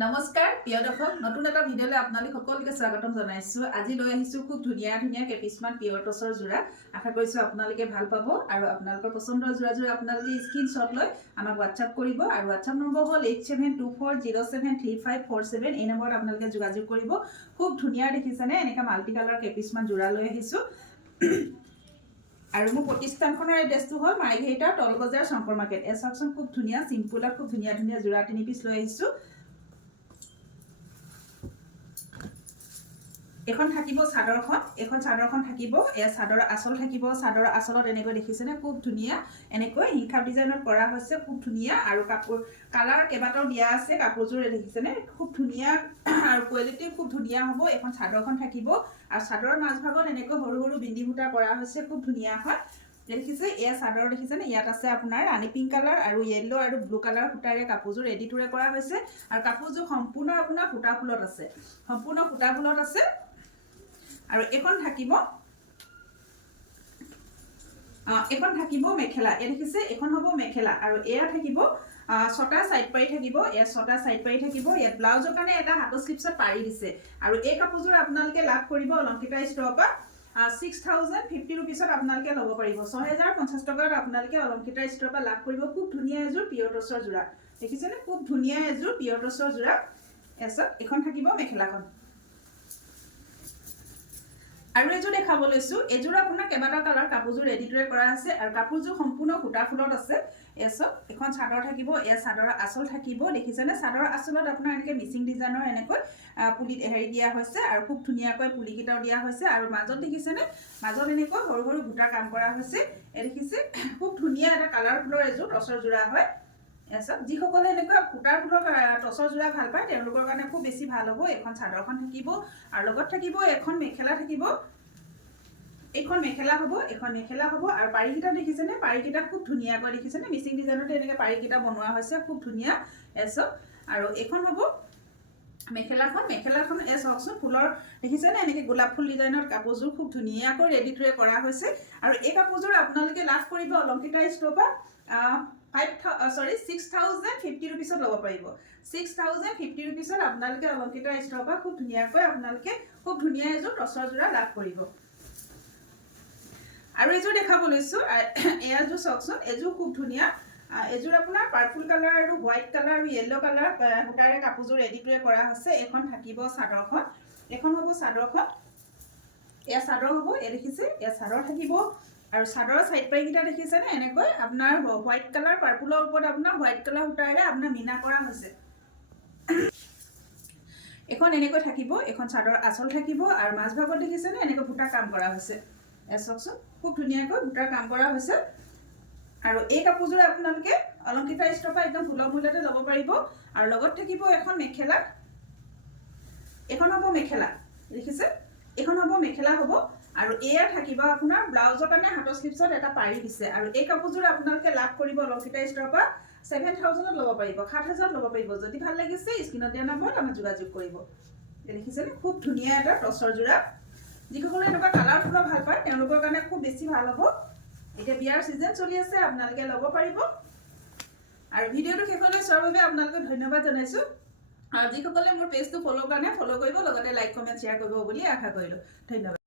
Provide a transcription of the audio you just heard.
নমস্কাৰ প্ৰিয় দৰ্শক নতুন এটা ভিডিঅ'লৈ আপোনালোক সকলোকে স্বাগতম জনাইছোঁ। আজি লৈ আহিছোঁ খুব ধুনীয়া ধুনীয়া কেপিছমান পিয়ৰ টচৰ যোৰা। আশা কৰিছোঁ আপোনালোকে ভাল পাব আৰু আপোনালোকৰ পচন্দৰ যোৰা আপোনালোকে স্ক্ৰীনশ্বট লৈ আমাক হোৱাটছআপ কৰিব আৰু হোৱাটছআপ নম্বৰ হ'ল 8724073547। এই নম্বৰত আপোনালোকে যোগাযোগ কৰিব। খুব ধুনীয়া দেখিছেনে, এনেকৈ মাল্টি কালাৰ কেপিছমান যোৰা লৈ আহিছোঁ। আৰু মোৰ প্ৰতিষ্ঠানখনৰ এড্ৰেছটো হ'ল মাৰ্ঘেৰিটা তল বজাৰ শংকৰ মাৰ্কেট। এই চাওকচোন খুব ধুনীয়া চিম্পুলত খুব ধুনীয়া ধুনীয়া যোৰা 3 পিচ লৈ আহিছোঁ। এখন থাকিব চাদৰখন, এখন চাদৰখন থাকিব, চাদৰ আঁচল থাকিব। চাদৰ আঁচলত এনেকৈ দেখিছেনে খুব ধুনীয়া, এনেকৈ হিংখাপ ডিজাইনত কৰা হৈছে, খুব ধুনীয়া। আৰু কাপোৰ কালাৰ কেইবাটাও দিয়া আছে। কাপোৰযোৰ দেখিছেনে খুব ধুনীয়া আৰু কোৱালিটি খুব ধুনীয়া হ'ব। এখন চাদৰখন থাকিব আৰু চাদৰৰ মাজভাগত এনেকৈ সৰু সৰু বিন্দি বুটা কৰা হৈছে, খুব ধুনীয়া হয়। দেখিছে এয়া চাদৰ দেখিছেনে, ইয়াত আছে আপোনাৰ ৰাণী পিংক কালাৰ আৰু য়েল্লো আৰু ব্লু কালাৰ সূতাৰে কাপোৰযোৰ ৰেডিটোৰে কৰা হৈছে। আৰু কাপোৰযোৰ সম্পূৰ্ণ আপোনাৰ সূতা ফুলত আছে, সম্পূৰ্ণ সূতা ফুলত আছে। আৰু এখন থাকিব মেখেলা। এই দেখিছে এখন হ'ব মেখেলা আৰু এয়া থাকিব ছটা সাইড পাৰি থাকিব। এয়া ছটা সাইড পাৰি থাকিব। ইয়াত ব্লাউজৰ কাৰণে এটা হাতৰ স্লিপছত পাৰি দিছে। আৰু এই কাপোৰযোৰ আপোনালোকে লাভ কৰিব অলংকিতা ষ্টৰৰ পৰা 6050 ৰুপিছত আপোনালোকে ল'ব পাৰিব। 6050 টকাত আপোনালোকে অলংকিতা ষ্টৰৰ পৰা লাভ কৰিব। খুব ধুনীয়া এযোৰ পিয়ৰ টচৰ যোৰা দেখিছেনে, খুব ধুনীয়া এযোৰ পিয়ৰ টচৰ যোৰা। এখন থাকিব মেখেলাখন। আৰু এযোৰ দেখাব লৈছোঁ। এযোৰ আপোনাৰ কেইবাটাও কালাৰ কাপোৰযোৰ ৰেডিটোৰে কৰা আছে আৰু কাপোৰযোৰ সম্পূৰ্ণ সূতা ফুলত আছে। এখন চাদৰ থাকিব, এয়া চাদৰৰ আঁচল থাকিব। দেখিছেনে চাদৰৰ আঁচলত আপোনাৰ এনেকৈ মিচিং ডিজাইনৰ এনেকৈ পুলি দিয়া হৈছে আৰু খুব ধুনীয়াকৈ পুলিকেইটাও দিয়া হৈছে। আৰু মাজত দেখিছেনে, মাজত এনেকৈ সৰু সৰু বুটা কাম কৰা হৈছে। দেখিছে খুব ধুনীয়া এটা কালাৰফুলৰ এযোৰ টচৰ যোৰা হয়। যিসকলে এনেকুৱা সূতাৰ ফুলৰ টচৰ যোৰা ভাল পায় তেওঁলোকৰ কাৰণে খুব বেছি ভাল হ'ব। এখন চাদৰখন থাকিব আৰু লগত থাকিব এখন মেখেলা থাকিব। এইখন মেখেলা হ'ব, এখন মেখেলা হ'ব। আৰু পাৰিকেইটা দেখিছেনে, পাৰিকেইটা খুব ধুনীয়াকৈ দেখিছেনে মিচিং ডিজাইনতে এনেকৈ পাৰিকেইটা বনোৱা হৈছে, খুব ধুনীয়া। আৰু এইখন হ'ব মেখেলাখন। মেখেলাখন চাওকচোন ফুলৰ দেখিছেনে, এনেকৈ গোলাপ ফুল ডিজাইনত কাপোৰযোৰ খুব ধুনীয়াকৈ ৰেডিটোৰে কৰা হৈছে। আৰু এই কাপোৰযোৰ আপোনালোকে লাভ কৰিব অলংকিতা ষ্টৰৰ পৰা 6050 ৰুপিছত ল'ব পাৰিব। 6050 ৰুপিছত আপোনালোকে অলংকিতা ষ্টৰৰ পৰা খুব ধুনীয়াকৈ আপোনালোকে খুব ধুনীয়া এযোৰ টচৰ যোৰা লাভ কৰিব। আৰু এযোৰ দেখাব লৈছোঁ। এয়াযোৰ চাওকচোন, এযোৰ খুব ধুনীয়া। এযোৰ আপোনাৰ পাৰ্পল কালাৰ আৰু হোৱাইট কালাৰ আৰু য়েল্লো কালাৰ সূতাৰে কাপোৰযোৰ ৰেডিটোৰে কৰা হৈছে। এখন থাকিব চাদৰখন, এখন হ'ব চাদৰখন। এয়া চাদৰ হ'ব, এয়া দেখিছে এয়া চাদৰ থাকিব। আৰু চাদৰৰ চাইড পাৰিকেইটা দেখিছেনে, এনেকৈ আপোনাৰ হোৱাইট কালাৰ পাৰ্পলৰ ওপৰত আপোনাৰ হোৱাইট কালাৰ সূতাৰে আপোনাৰ মিনা কৰা হৈছে। এখন এনেকৈ থাকিব, এখন চাদৰ আঁচল থাকিব। আৰু মাজভাগত দেখিছেনে এনেকৈ বুটা কাম কৰা হৈছে। চাওকচোন খুব ধুনীয়াকৈ বুটাৰ কাম কৰা হৈছে। আৰু এই কাপোৰযোৰ আপোনালোকে অলংকিতা ষ্টৰৰ পৰা একদম সুলভ মূল্যতে ল'ব পাৰিব। আৰু লগত থাকিব এখন মেখেলা। এখন হ'ব মেখেলা, দেখিছে এখন হ'ব মেখেলা হ'ব। আৰু এয়া থাকিব আপোনাৰ ব্লাউজৰ কাৰণে হাতৰ স্লিপছত এটা পাৰি দিছে। আৰু এই কাপোৰযোৰ আপোনালোকে লাভ কৰিব অলংকিতা ষ্টৰৰ পৰা 7000ত ল'ব পাৰিব, 7000ত ল'ব পাৰিব। যদি ভাল লাগিছে স্ক্ৰীনত দিয়া নম্বৰত আমাক যোগাযোগ কৰিব। দেখিছেনে খুব ধুনীয়া এটা টচৰ যোৰা। যিসকলে এনেকুৱা কালাৰফুলৰ ভাল পায় তেওঁলোকৰ কাৰণে খুব বেছি ভাল হ'ব। এতিয়া বিয়াৰ ছিজন চলি আছে, আপোনালোকে ল'ব পাৰিব। আৰু ভিডিঅ'টো শেষলৈ চোৱাৰ বাবে আপোনালোকক ধন্যবাদ জনাইছোঁ। আৰু যিসকলে মোৰ পেজটো ফ'ল' কাৰণে ফ'ল' কৰিব, লগতে লাইক কমেণ্ট শ্বেয়াৰ কৰিব বুলি আশা কৰিলোঁ। ধন্যবাদ।